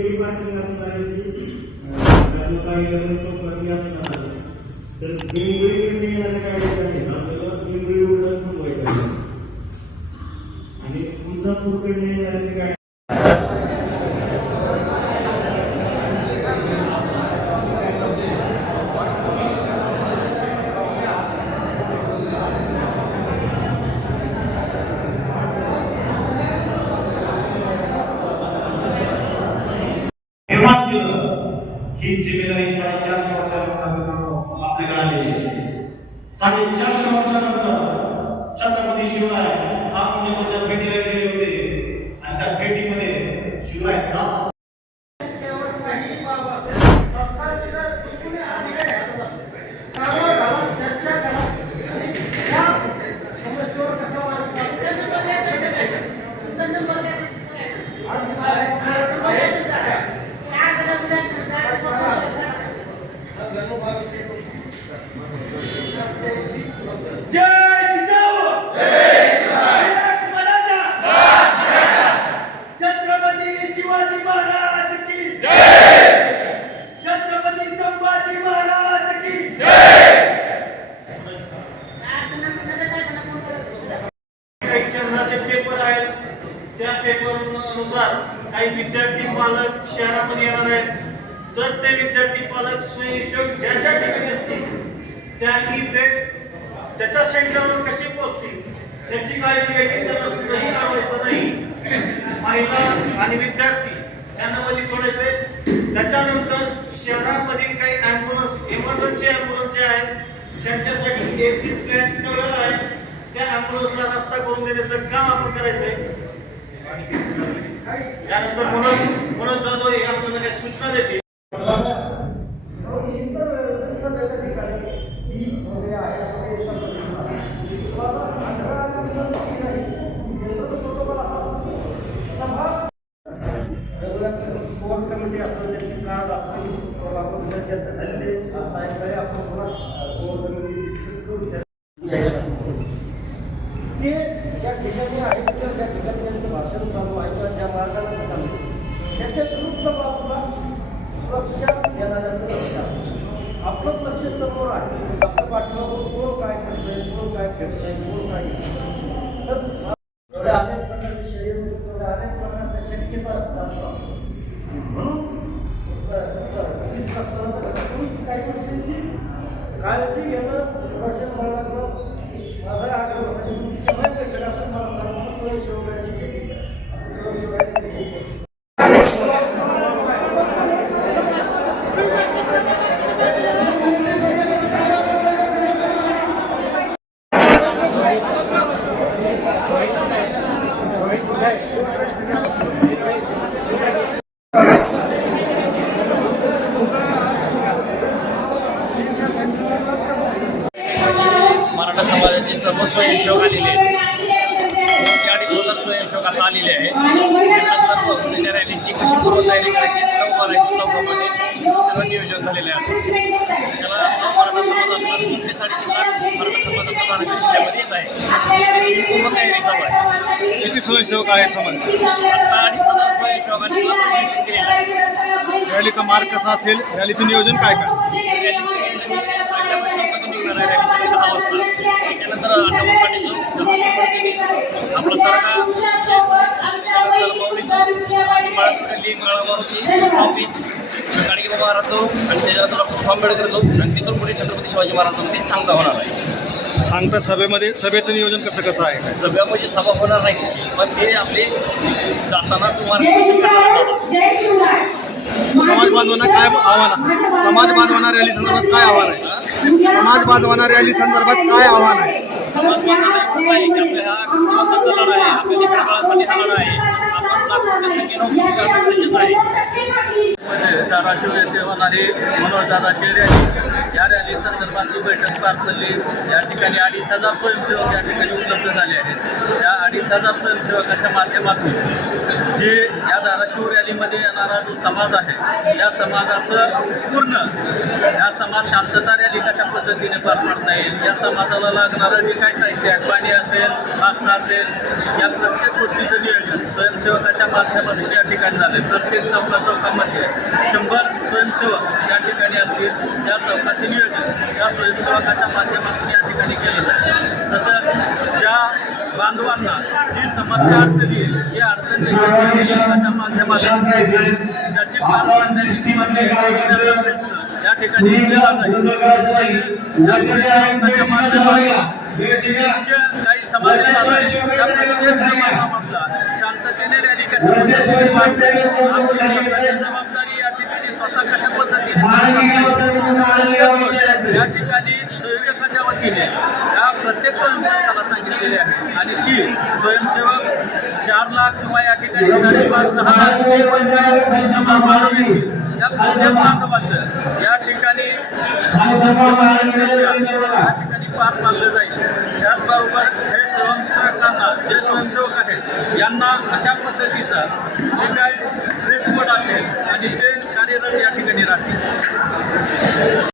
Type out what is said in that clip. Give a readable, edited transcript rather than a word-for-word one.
वेगळी पार्किंग असणार आहे की काही चौकातली असणार आहे. तर वेगवेगळी येणाऱ्या गाड्या आपल्याला वेगवेगळी उड्डाण थांबवायचं आणि तुळजापूरकडे येणाऱ्या गाड्या ही जिम्मेदारी 450 वर्षानंतर आपल्याकडे आलेली आहे. 450 वर्षानंतर छत्रपती शिवराय अहमदनगरच्या भेटीला गेले होते आणि त्या भेटीमध्ये शिवराय जात त्या पेपरनुसार काही विद्यार्थी पालक शहरामध्ये येणार आहेत. तर ते विद्यार्थी पालक स्वयंसेवक ज्या ठिकाणी असतील त्याच्या सेंटरवर कसे पोहोचतील त्याची काळजी घ्यायची. त्यांना कुठेही अडवायचं नाही. महिला आणि विद्यार्थी यांना मध्ये सोडायचे. त्याच्यानंतर शहरामधील काही ॲम्ब्युलन्स इमर्जन्सी ॲम्ब्युलन्स जे आहेत त्यांच्यासाठी एक्झिट प्लॅन ठरवलेला आहे. त्या ॲम्ब्युलन्सला रस्ता करून देण्याचं काम आपण करायचंय. त्यानंतर मनोज जाधव हे आपल्याला काही सूचना देतील. ते ज्या ठिकाणी आहेत किंवा ज्या ठिकाणी त्यांचं भाषण चालू आहे किंवा ज्या मार्गाने चालू आहे त्याच्या विरुद्ध बाजूला लक्षात घेणाऱ्याचं लक्ष असतं. आपलंच लक्ष समोर आहे. असं पाठवलं कोण काय करतंय, कोण काय खेळतंय, कोण काय तर अनेक प्रकारचे शरीर अनेक प्रकारच्या शक्यता जास्त म्हणून काही गोष्टींची काळजी घेणं भाषण बाळगणं माझा आग्रह म्हणजे असं मला सर्वांना शिवरायांची मराठा समाजाचे सर्व स्वयंसेवक आलेले आहेत. 2,500 स्वयंसेवक आता आलेले आहेत. त्यांना सर्व पुण्याच्या रॅलीची कशी पूर्वतयारी करायची उभारायची चौकामध्ये सर्व नियोजन झालेलं आहे. त्याच्याला मराठा समाज आपला 3 ते 3.5 लाख मराठा समाज आपल्या धाराशिव जिल्ह्यामध्ये येत आहे. त्याची पूर्वतयारी चालू आहे. किती स्वयंसेवक आहेत समाज? आता 2,500 स्वयंसेवकांनी प्रशिक्षण केलेलं आहे. रॅलीचा मार्ग कसा असेल? रॅलीचं नियोजन काय काय? रॅली 10 वाजता. त्याच्यानंतर अण्णाभाऊसाठी आपला दर्गा ऑफिस गाडगे महाराज चौक आणि त्याच्यानंतर डॉक्टर आंबेडकर चौक आणि तिथून पुढे छत्रपती शिवाजी महाराजांमध्ये सांगता होणार आहे. सांगता सभेमध्ये सभेचं नियोजन कसं आहे? सभेमध्ये सभा होणार नाही कशी, पण ते आपले जाताना मार्गदर्शन करणार. समाज बांधवांना काय आव्हान असेल? समाज बांधवांना रॅली संदर्भात काय आव्हान आहे? समाज बांधवांना रॅली संदर्भात काय आव्हान आहे? समाज बांधवांना आहे की आपल्या हा गरजेचा लढा आहे. आपल्या लेकराबाळासाठी हा लढा आहे. आपण नागपूरच्या संख्येनं उपस्थित करणं गरजेचं आहे. धाराशिव येथे होणारी मनोजदादाची रॅली, या रॅली संदर्भात जी बैठक पार पडली. या ठिकाणी 2,500 स्वयंसेवक या ठिकाणी उपलब्ध झाले आहेत. या 2,500 स्वयंसेवकाच्या माध्यमातून जे या धाराशिव शिवरॅलीमध्ये येणारा जो समाज आहे या समाजाचं पूर्ण या समाज शांतता रॅली कशा पद्धतीने पार पाडता येईल, या समाजाला लागणारं जे काही साहित्य आहे, पाणी असेल, नाश्ता असेल, या प्रत्येक गोष्टीचं नियोजन स्वयंसेवकाच्या माध्यमातून या ठिकाणी झाले. प्रत्येक चौकामध्ये 100 स्वयंसेवक या ठिकाणी असतील. या चौकाचे नियोजन या स्वयंसेवकाच्या माध्यमातून या ठिकाणी केलं जाईल. तसं ज्या बांधवांना जी समस्या अडचणी येईल, ही अडचणी स्वयंसेवकाच्या माध्यमातून त्याची पार पाडण्याची किंवा सोडवण्याचा प्रयत्न या ठिकाणी केला जाईल. या स्वयंसेवकाच्या माध्यमातून काही समाज येणार आहे, त्या प्रत्येक समाजामधला शांततेने रॅली कशा पद्धतीने पार पडेल, आपली स्वतःची जबाबदारी या ठिकाणी स्वतः कशा पद्धतीने पार पाडता येईल, या ठिकाणी संयोजकाच्या वतीने या प्रत्येक स्वयंसेवकाला सांगितलेले आहे. आणि ती स्वयंसेवक 4 लाख किंवा या ठिकाणी 5.5-6 लाख या प्रत्येक बांधवाचं या ठिकाणी पार पाडलं जाईल. त्याचबरोबर हे स्वयंसेवकांना जे स्वयंसेवक आहेत यांना अशा पद्धतीचं जे काय